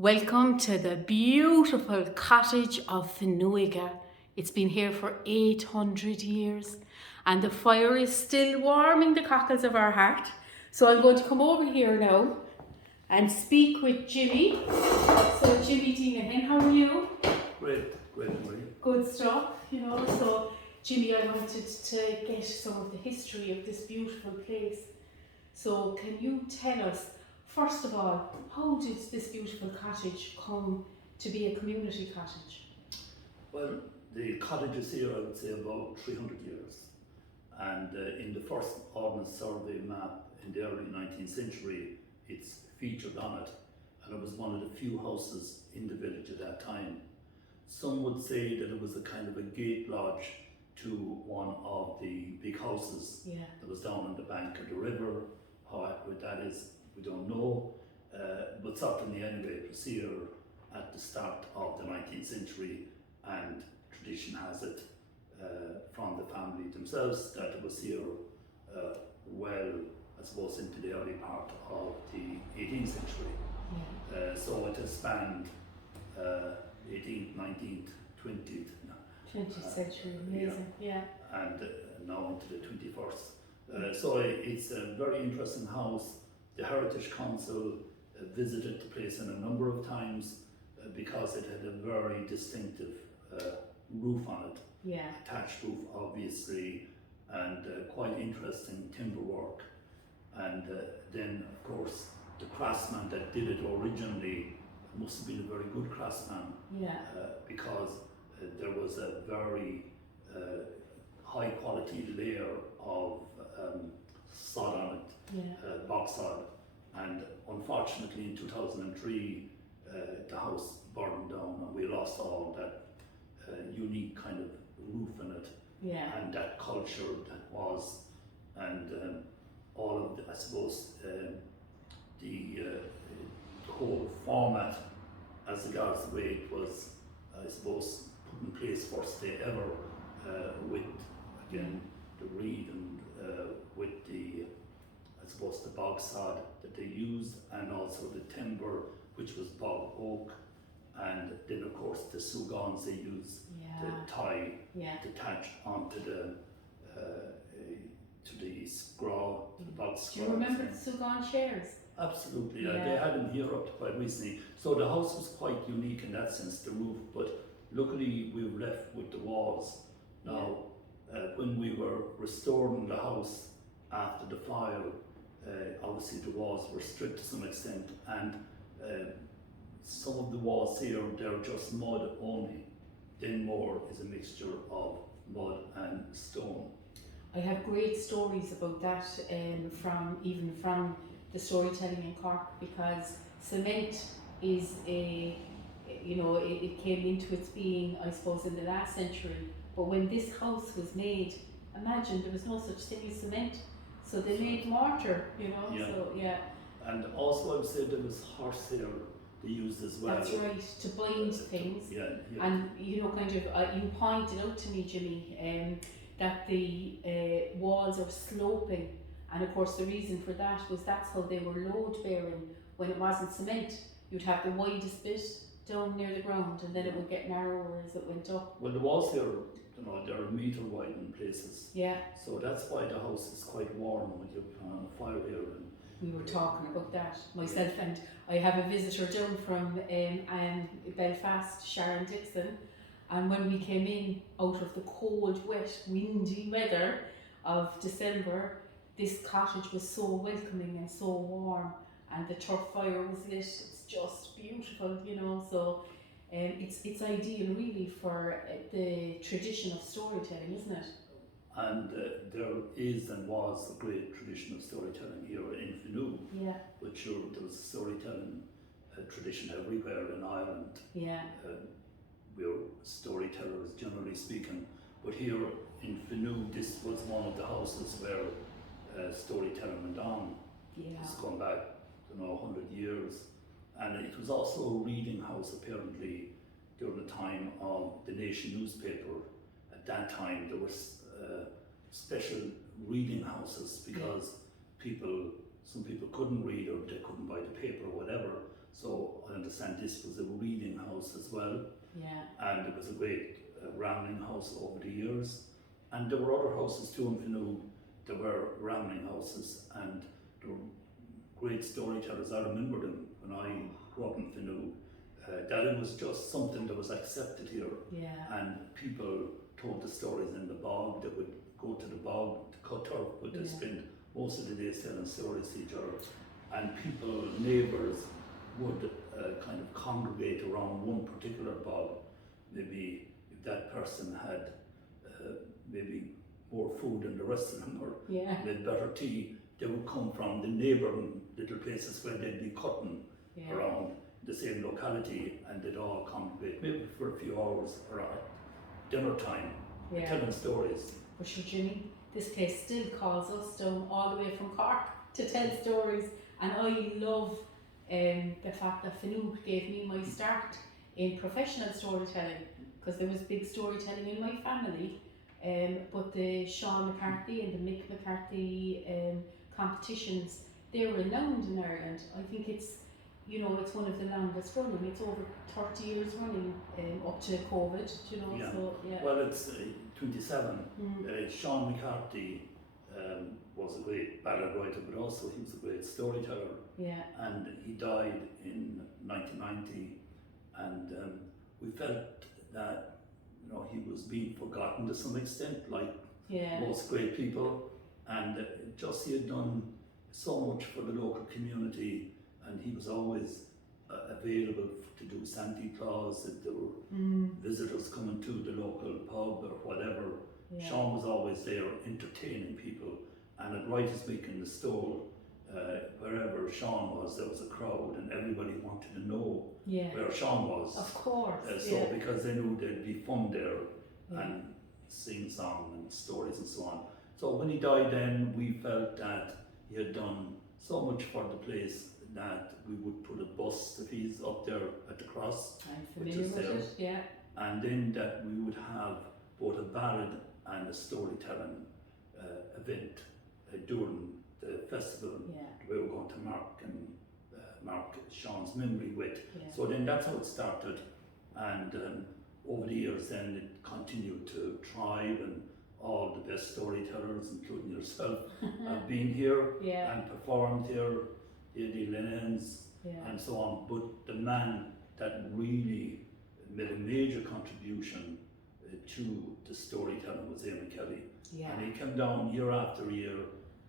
Welcome to the beautiful cottage of Finuge. It's been here for 800 years and the fire is still warming the cockles of our heart. So I'm going to come over here now and speak with Jimmy. So Jimmy Deenahan, how are you? Great, Maria. Good stuff, So Jimmy, I wanted to get some of the history of this beautiful place. So can you tell us, first of all, how did this beautiful cottage come to be a community cottage? Well, the cottage is here, I would say, about 300 years. And in the first Ordnance Survey map in the early 19th century, it's featured on it. And it was one of the few houses in the village at that time. Some would say that it was a kind of a gate lodge to one of the big houses that was down on the bank of the river. How accurate that is, we don't know. But certainly anyway, it was here at the start of the 19th century, and tradition has it from the family themselves that it was here I suppose, into the early part of the 18th century. So it has spanned 18th, 19th, 20th. 20th century, amazing, and now into the 21st. So it's a very interesting house. The Heritage Council visited the place in a number of times because it had a very distinctive roof on it. Thatched roof, obviously, and quite interesting timber work. And then, of course, the craftsman that did it originally must have been a very good craftsman because there was a very high quality layer of sod on it, box sod. And unfortunately in 2003 the house burned down and we lost all that unique kind of roof in it and that culture that was, and all of the, I suppose, the whole format as regards the way it was, I suppose, put in place first day ever with again the reed and with the, I suppose, the bog sod that they used, and also the timber, which was bog oak, and then of course the sugons they used to tie, to attach onto the to the scraw, to the bog scraw. Do you remember the sugan chairs? Absolutely, they had them here up to quite recently. So the house was quite unique in that sense, the roof, but luckily we were left with the walls. Now, when we were restoring the house after the fire, obviously the walls were stripped to some extent, and some of the walls here, they're just mud only. Then more is a mixture of mud and stone. I have great stories about that from the storytelling in Cork, because cement is it came into its being, I suppose, in the last century. But when this house was made, imagine there was no such thing as cement, so they made mortar, And also I would say there was horsehair they used as well. That's right, to bind things. And you pointed out to me, Jimmy, that the walls are sloping, and of course the reason for that was that's how they were load bearing. When it wasn't cement, you'd have the widest bit down near the ground, and then it would get narrower as it went up. Well, the walls here, they're a metre wide in places. So that's why the house is quite warm when you put on a fire here. And we were talking about that myself, and I have a visitor down from Belfast, Sharon Dixon, and when we came in out of the cold, wet, windy weather of December, this cottage was so welcoming and so warm, and the turf fire was lit. It's just beautiful, so it's ideal really for the tradition of storytelling, isn't it? And there is and was a great tradition of storytelling here in Finuge. But sure, there was a storytelling tradition everywhere in Ireland. We're storytellers, generally speaking. But here in Finuge, this was one of the houses where storytelling went on. It's gone back, 100 years. And it was also a reading house, apparently, during the time of the Nation newspaper. At that time, there was special reading houses because some people couldn't read, or they couldn't buy the paper or whatever. So I understand this was a reading house as well, Yeah. and it was a great rambling house over the years. And there were other houses too in Finuge. There were rambling houses, and there were great storytellers. I remember them when I grew up in Finuge. That it was just something that was accepted here, Yeah. and people told the stories in the bog. They would go to the bog to cut turf, but they spend most of the day telling stories to each other. And people, neighbours, would kind of congregate around one particular bog. Maybe if that person had maybe more food than the rest of them, or made better tea, they would come from the neighbouring little places where they'd be cutting around the same locality, and they'd all congregate maybe for a few hours or at dinner time, telling stories. For sure, Jimmy, this place still calls us down all the way from Cork to tell stories, and I love the fact that Finuge gave me my start in professional storytelling, because there was big storytelling in my family, but the Sean McCarthy and the Mick McCarthy competitions, they're renowned in Ireland. I think it's, you know, it's one of the longest running. It's over 30 years running, up to COVID, you know. Yeah. So Well, it's 27. Sean McCarthy was a great ballad writer, but also he was a great storyteller. Yeah. And he died in 1990, and we felt that, you know, he was being forgotten to some extent, like most great people, and just he had done so much for the local community, and he was always available to do Santa Claus if there were visitors coming to the local pub or whatever. Sean was always there entertaining people, and at Writers Week in the Listowel, wherever Sean was, there was a crowd, and everybody wanted to know where Sean was. Of course. Because they knew there'd be fun there, and sing song and stories and so on. So when he died then, we felt that he had done so much for the place that we would put a bust if he's up there at the cross, I'm familiar with it, and then that we would have both a ballad and a storytelling event during the festival we were going to mark Sean's memory with. So then that's how it started, and over the years then it continued to thrive, and all the best storytellers, including yourself, have been here and performed here, Jimmy Deenahan's and so on. But the man that really made a major contribution to the storytelling was Kelly. And he came down year after year,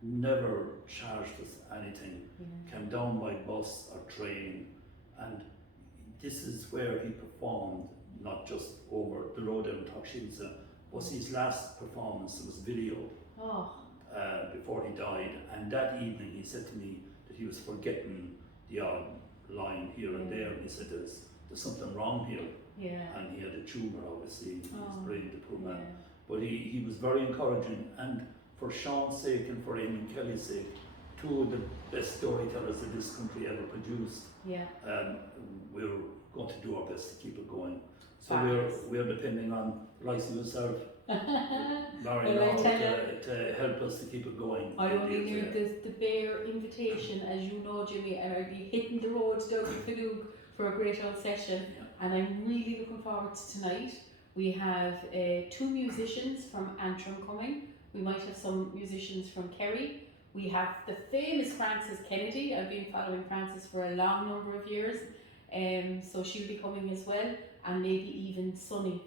never charged us anything, came down by bus or train, and this is where he performed, not just over the road in Teach Siamsa, was his last performance. It was video before he died, and that evening he said to me that he was forgetting the odd line here and there, and he said there's something wrong here, and he had a tumour obviously in his brain, the poor man. But he was very encouraging, and for Sean's sake and for Eamon Kelly's sake, two of the best storytellers that this country ever produced, we're going to do our best to keep it going. So we're depending on the likes of yourself, Maria, to help us to keep it going. I only knew the bare invitation, as you know, Jimmy, and I'd be hitting the roads down to Finuge for a great old session, and I'm really looking forward to tonight. We have two musicians from Antrim coming. We might have some musicians from Kerry. We have the famous Frances Kennedy. I've been following Frances for a long number of years, so she'll be coming as well, and maybe even Sonny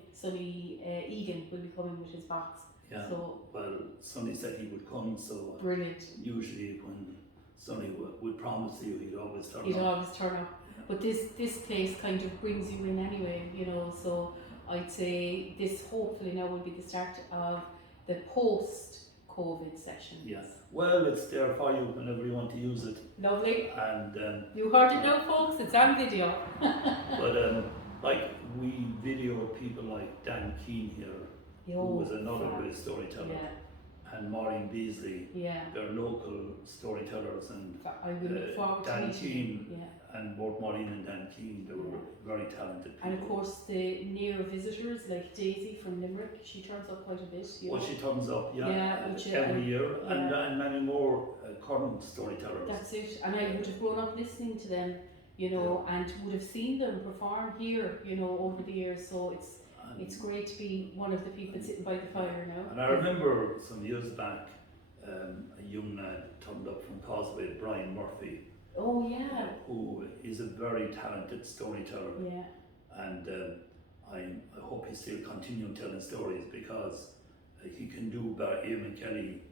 Egan will be coming with his box. So, well, Sonny said he would come, so brilliant. Usually when Sonny would promise you, he'd always turn up. He'd always turn up. But this place kind of brings you in anyway, you know, so I'd say this hopefully now will be the start of the post-COVID session. Yes. Well, it's there for you whenever you want to use it. Lovely. And you heard it now, folks. It's on video. But like we videoed people like Dan Keane here, who was another great storyteller, and Maureen Beasley. They're local storytellers, and I will look forward Dan to Keane and both Maureen and Dan Keane, they were very talented people. And of course the near visitors like Daisy from Limerick, she turns up quite a bit. She turns up, every year, and many more current storytellers. That's it, and I would have grown up listening to them you know, and would have seen them perform here, you know, over the years. So it's great to be one of the people sitting by the fire now. And I remember some years back, a young lad turned up from Causeway, Brian Murphy. Oh yeah. Who is a very talented storyteller. Yeah. And I hope he's still continuing telling stories, because he can do Ian Kelly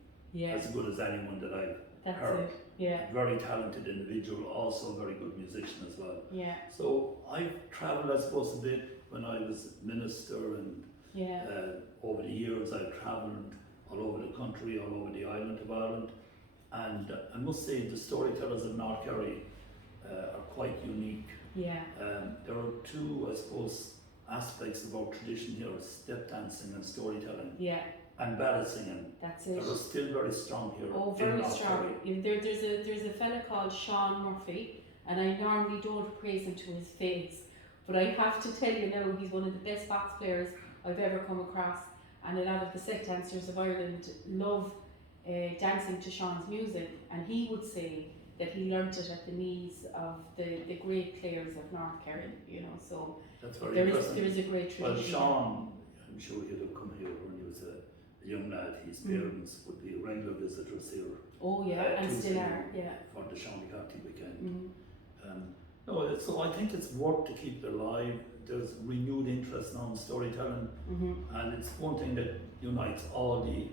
as good as anyone that I've heard. It. Yeah. Very talented individual, also a very good musician as well. Yeah. So I've travelled, I suppose, a bit when I was minister, and over the years I've travelled all over the country, all over the island of Ireland. And I must say the storytellers of North Kerry are quite unique. Yeah. There are two, I suppose, aspects of our tradition here: step dancing and storytelling. Yeah. And ballad singing. That's it. That are still very strong here. Oh, very strong. There's a fella called Sean Murphy, and I normally don't praise him to his face, but I have to tell you now, he's one of the best box players I've ever come across, and a lot of the set dancers of Ireland love dancing to Sean's music, and he would say that he learnt it at the knees of the great players of North Kerry, you know, so that's very there is a great tradition. Well, Sean, I'm sure he'd have come here when he was a young lad. His parents would be regular visitors here. Oh yeah, and still are, yeah. For the Sean McCarthy weekend. No, so I think it's work to keep it alive. There's renewed interest now in storytelling, and it's one thing that unites all the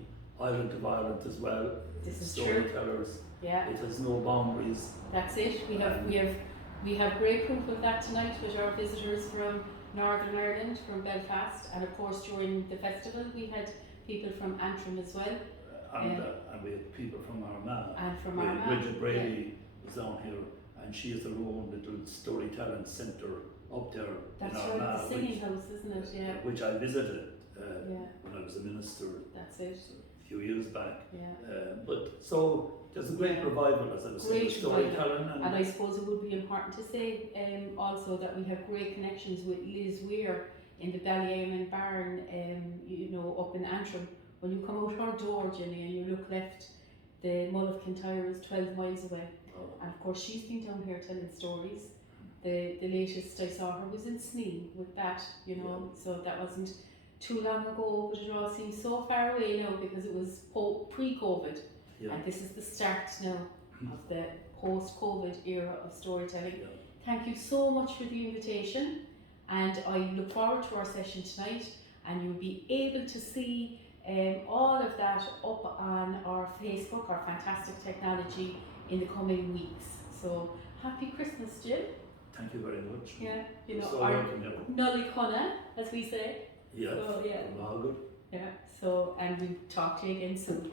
island of Ireland as well. This is storytellers. True. Yeah. It has no boundaries. That's it. We have great proof of that tonight with our visitors from Northern Ireland, from Belfast, and of course during the festival we had people from Antrim as well. And we had people from Armagh. And from Armagh. Bridget Brady was down here, and she has her own little storytelling centre up there. That's in right, Armagh, the singing house, isn't it? Yeah. Which I visited when I was a minister. That's it. A few years back. Yeah. But so there's a great revival, as I was saying, storytelling. And I suppose it would be important to say also that we have great connections with Liz Weir in the Ballyaman Barn, you know, up in Antrim. When you come out her door, Jenny, and you look left, the Mull of Kintyre is 12 miles away. Oh. And of course she's been down here telling stories. The latest I saw her was in Snee with that, you know, so that wasn't too long ago, but it all seems so far away now because it was pre-COVID. Yeah. And this is the start now of the post-COVID era of storytelling. Yeah. Thank you so much for the invitation, and I look forward to our session tonight, and you'll be able to see all of that up on our Facebook, our fantastic technology, in the coming weeks. So happy Christmas, Jim. Thank you very much. Yeah, you know, so our Nully Conna, as we say. Yeah, so, yeah. All good. Yeah, so, and we'll talk to you again soon.